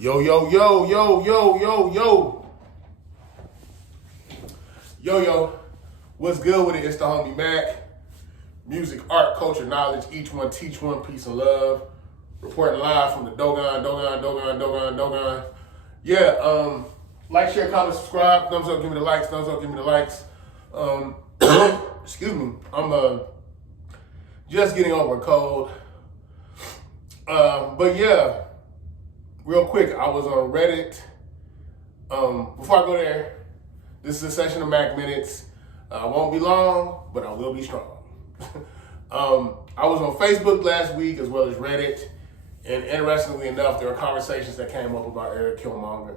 Yo, yo, yo, yo, yo, yo, yo. Yo, yo. What's good with it? It's the homie MACK. Music, art, culture, knowledge. Each one teach one, peace and love. Reporting live from the Dogon. Yeah, like, share, comment, subscribe. Thumbs up, give me the likes. Thumbs up, give me the likes. Excuse me. I'm just getting over a cold. But yeah. Real quick, I was on Reddit. Before I go there, this is a session of MACK Minutes. I won't be long, but I will be strong. I was on Facebook last week as well as Reddit, and interestingly enough, there were conversations that came up about Eric Killmonger.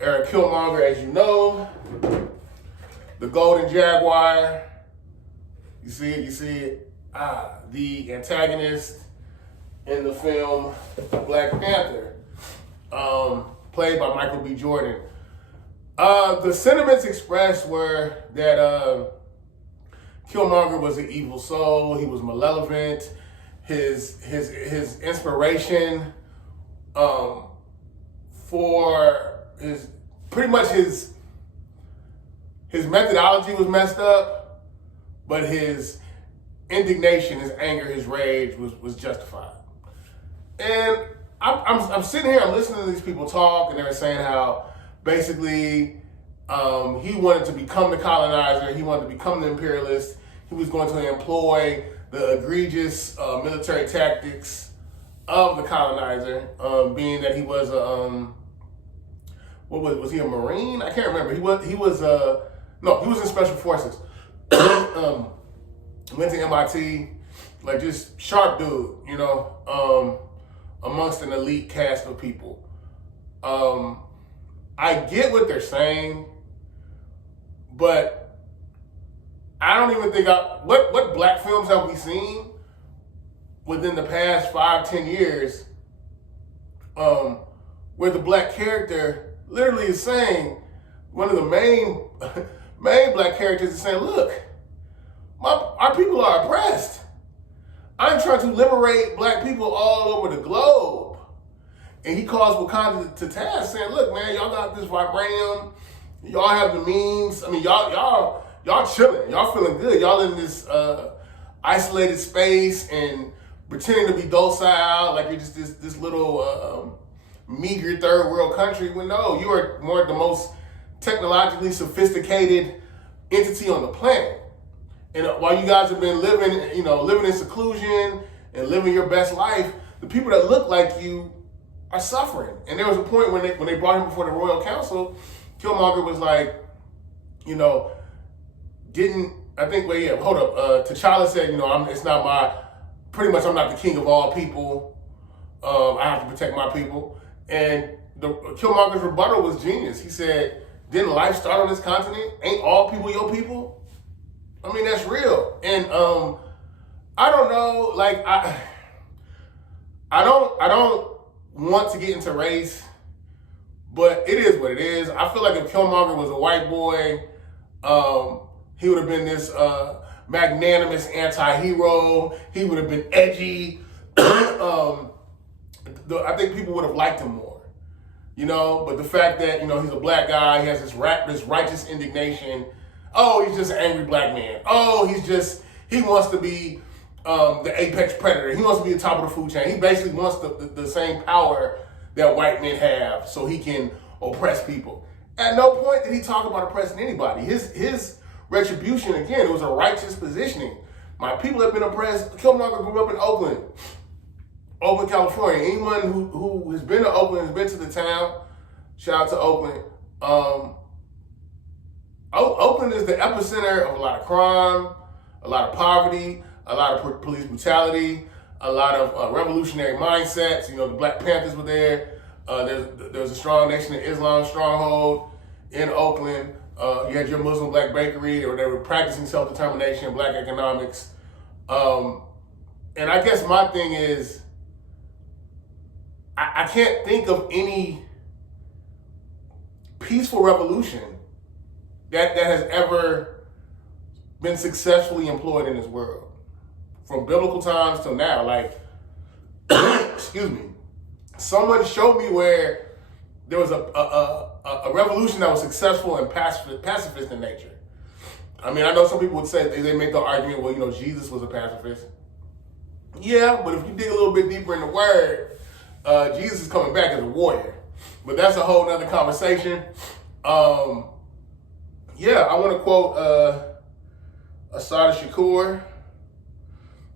Eric Killmonger, as you know, the Golden Jaguar. You see it. The antagonist in the film Black Panther, played by Michael B. Jordan. The sentiments expressed were that Killmonger was an evil soul. He was malevolent. His inspiration for his methodology was messed up, but his indignation, his anger, his rage was justified. And I'm sitting here, I'm listening to these people talk, and they're saying how basically he wanted to become the colonizer, he wanted to become the imperialist, he was going to employ the egregious military tactics of the colonizer, being that he was was he a Marine? I can't remember. He was in Special Forces. Went to MIT, like just sharp dude, you know. Amongst an elite cast of people. I get what they're saying, but I don't even think what black films have we seen within the past 5-10 years where the black character literally is saying, one of the main black characters is saying, look, our people are oppressed. I'm trying to liberate black people all over the globe. And he calls Wakanda to task, saying, look, man, y'all got this vibranium. Y'all have the means. I mean, y'all chilling. Y'all feeling good. Y'all in this isolated space and pretending to be docile, like you're just this little meager third world country. Well, no, you are the most technologically sophisticated entity on the planet. And while you guys have been living in seclusion and living your best life, the people that look like you are suffering. And there was a point when they brought him before the Royal Council, Killmonger was like, T'Challa said, I'm not the king of all people. I have to protect my people. And Killmonger's rebuttal was genius. He said, didn't life start on this continent? Ain't all people your people? I mean, that's real. And I don't know, like I don't want to get into race, but it is what it is. I feel like if Killmonger was a white boy, he would have been this magnanimous anti-hero. He would have been edgy. I think people would have liked him more. But the fact that, he's a black guy, he has this righteous indignation. Oh, he's just an angry black man. Oh, he wants to be the apex predator. He wants to be the top of the food chain. He basically wants the same power that white men have so he can oppress people. At no point did he talk about oppressing anybody. His retribution, again, it was a righteous positioning. My people have been oppressed. Killmonger grew up in Oakland, California. Anyone who has been to Oakland, has been to the town, shout out to Oakland. Oakland is the epicenter of a lot of crime, a lot of poverty, a lot of police brutality, a lot of revolutionary mindsets. The Black Panthers were there. There's a strong Nation of Islam stronghold in Oakland. You had your Muslim Black Bakery, or they were practicing self-determination, black economics. And I guess my thing is, I can't think of any peaceful revolution that has ever been successfully employed in this world, from biblical times till now. Like, excuse me, someone showed me where there was a revolution that was successful and pacifist in nature. I mean, I know some people would say they make the argument, well, Jesus was a pacifist. Yeah, but if you dig a little bit deeper in the word, Jesus is coming back as a warrior. But that's a whole nother conversation. Yeah, I want to quote Assad Shakur.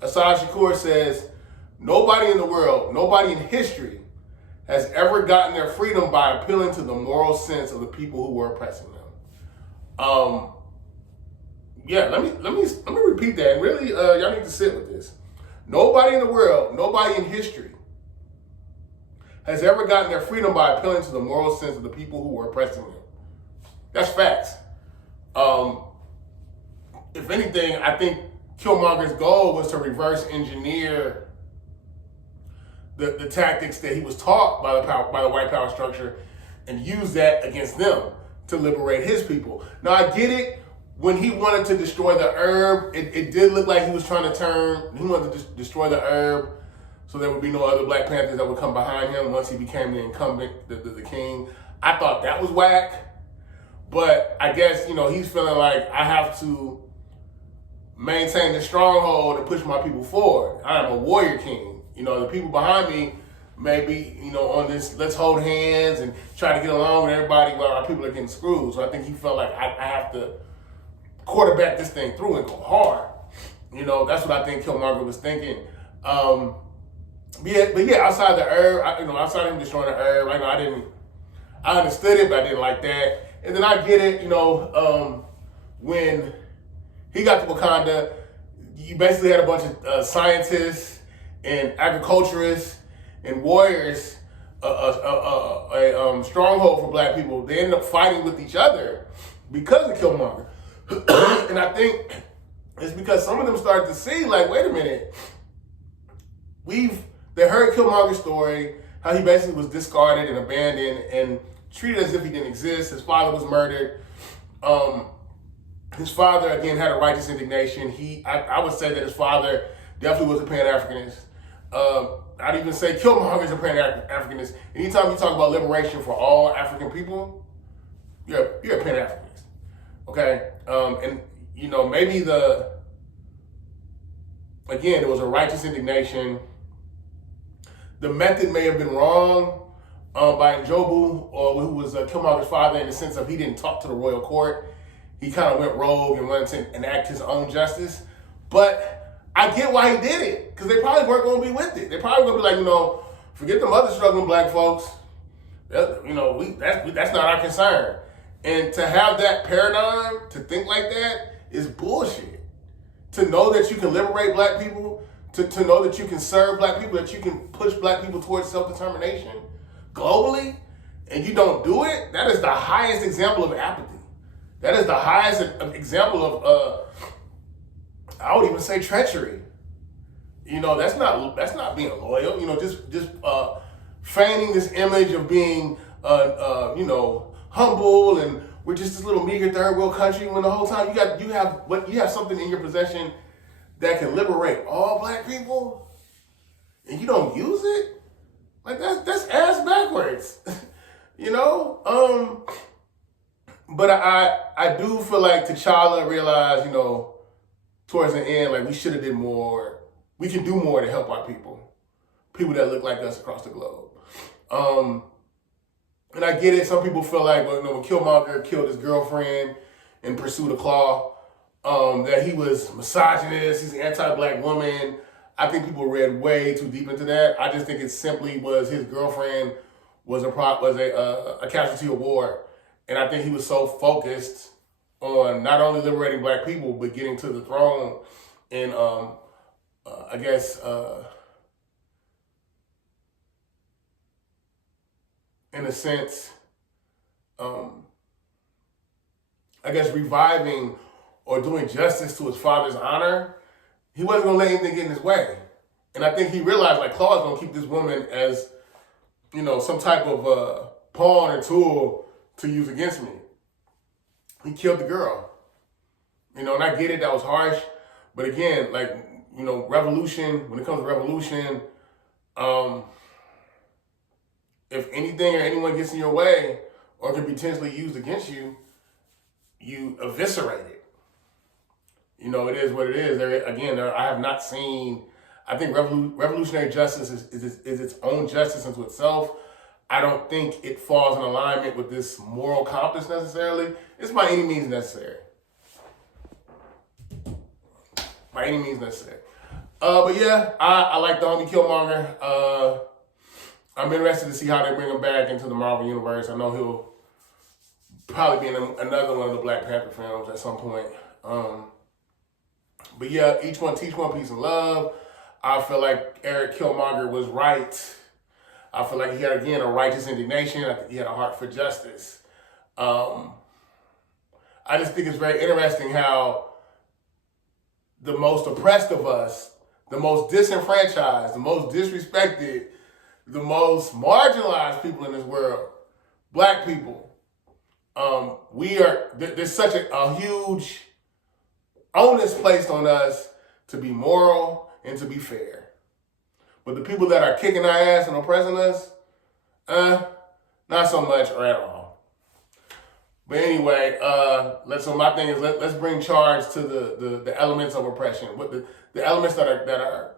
Assad Shakur says, nobody in the world, nobody in history has ever gotten their freedom by appealing to the moral sense of the people who were oppressing them. Yeah, let me repeat that. And really, y'all need to sit with this. Nobody in the world, nobody in history has ever gotten their freedom by appealing to the moral sense of the people who were oppressing them. That's facts. If anything, I think Killmonger's goal was to reverse engineer the tactics that he was taught by the white power structure and use that against them to liberate his people. Now, I get it. When he wanted to destroy the herb, it did look like he was trying to he wanted to destroy the herb so there would be no other Black Panthers that would come behind him once he became the incumbent, the king. I thought that was whack. But I guess, he's feeling like I have to maintain the stronghold and push my people forward. I am a warrior king. The people behind me may be, on this, let's hold hands and try to get along with everybody while our people are getting screwed. So I think he felt like I have to quarterback this thing through and go hard. That's what I think Killmonger was thinking. But yeah, outside the herb, outside him destroying the herb, I understood it, but I didn't like that. And then I get it, when he got to Wakanda, you basically had a bunch of scientists and agriculturists and warriors, a stronghold for Black people. They ended up fighting with each other because of Killmonger. And I think it's because some of them started to see, like, wait a minute, they heard Killmonger's story, how he basically was discarded and abandoned and treated as if he didn't exist. His father was murdered. His father, again, had a righteous indignation. I would say that his father definitely was a Pan-Africanist. I'd even say Killmonger is a Pan-Africanist. Anytime you talk about liberation for all African people, you're a Pan-Africanist. Okay? And, maybe there was a righteous indignation. The method may have been wrong by Njobu, who was Killmonger's father, in the sense of he didn't talk to the royal court. He kind of went rogue and wanted to enact his own justice. But I get why he did it, because they probably weren't going to be with it. They probably going to be like, forget them other struggling Black folks. That's not our concern. And to have that paradigm, to think like that, is bullshit. To know that you can liberate Black people, to know that you can serve Black people, that you can push Black people towards self-determination globally, and you don't do it, that is the highest example of apathy. That is the highest example of, I would even say, treachery. That's not being loyal. Just feigning this image of being, humble, and we're just this little meager third world country, when the whole time you have something in your possession that can liberate all Black people, and you don't use it. Like that's ass backwards, But I do feel like T'Challa realized, towards the end, like, we should have did more. We can do more to help our people that look like us across the globe. And I get it. Some people feel like, when Killmonger killed his girlfriend in pursuit of Claw, that he was misogynist. He's an anti-Black woman. I think people read way too deep into that. I just think it simply was his girlfriend was a casualty of war. And I think he was so focused on not only liberating Black people, but getting to the throne and, in a sense, reviving or doing justice to his father's honor. He wasn't going to let anything get in his way. And I think he realized, like, Claw's going to keep this woman as, some type of pawn or tool to use against me. He killed the girl. And I get it, that was harsh. But again, revolution, when it comes to revolution, if anything or anyone gets in your way or can be potentially used against you, you eviscerate it. You know, it is what it is. I have not seen. I think revolutionary justice is its own justice unto itself. I don't think it falls in alignment with this moral compass necessarily. It's by any means necessary. By any means necessary. But yeah, I like the homie Killmonger. I'm interested to see how they bring him back into the Marvel Universe. I know he'll probably be in another one of the Black Panther films at some point. But yeah, each one teach one, peace and love. I feel like Eric Killmonger was right. I feel like he had, again, a righteous indignation. I think he had a heart for justice. I just think it's very interesting how the most oppressed of us, the most disenfranchised, the most disrespected, the most marginalized people in this world, Black people, there's such a huge onus placed on us to be moral and to be fair. But the people that are kicking our ass and oppressing us, not so much or at all. But anyway, so my thing is let's bring charge to the elements of oppression. What the elements that are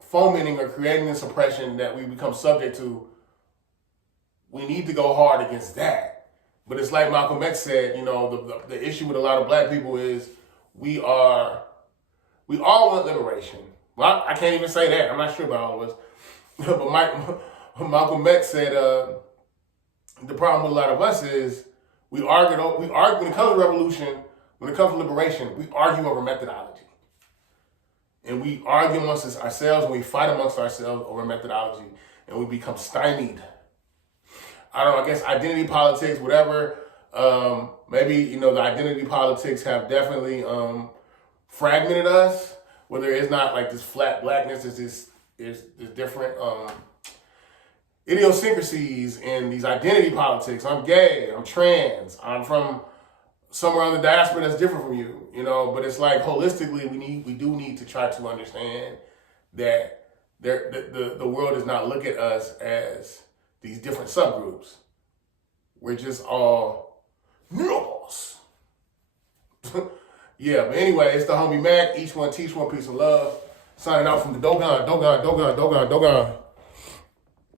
fomenting or creating this oppression that we become subject to, we need to go hard against that. But it's like Malcolm X said, you know, the issue with a lot of Black people is we all want liberation. Well, I can't even say that. I'm not sure about all of us. But Malcolm X said the problem with a lot of us is we argue when it comes to revolution, when it comes to liberation, we argue over methodology. And we argue amongst ourselves and we fight amongst ourselves over methodology, and we become stymied. I don't know, I guess identity politics, whatever. Maybe, you know, the identity politics have definitely fragmented us, where there is not like this flat blackness, there's different idiosyncrasies in these identity politics. I'm gay, I'm trans, I'm from somewhere on the diaspora that's different from you, you know, but it's like holistically we do need to try to understand that the world does not look at us as these different subgroups. We're just all neurals. Yeah, but anyway, it's the homie Mac. Each one teach one, peace and love. Signing out from the Dogon.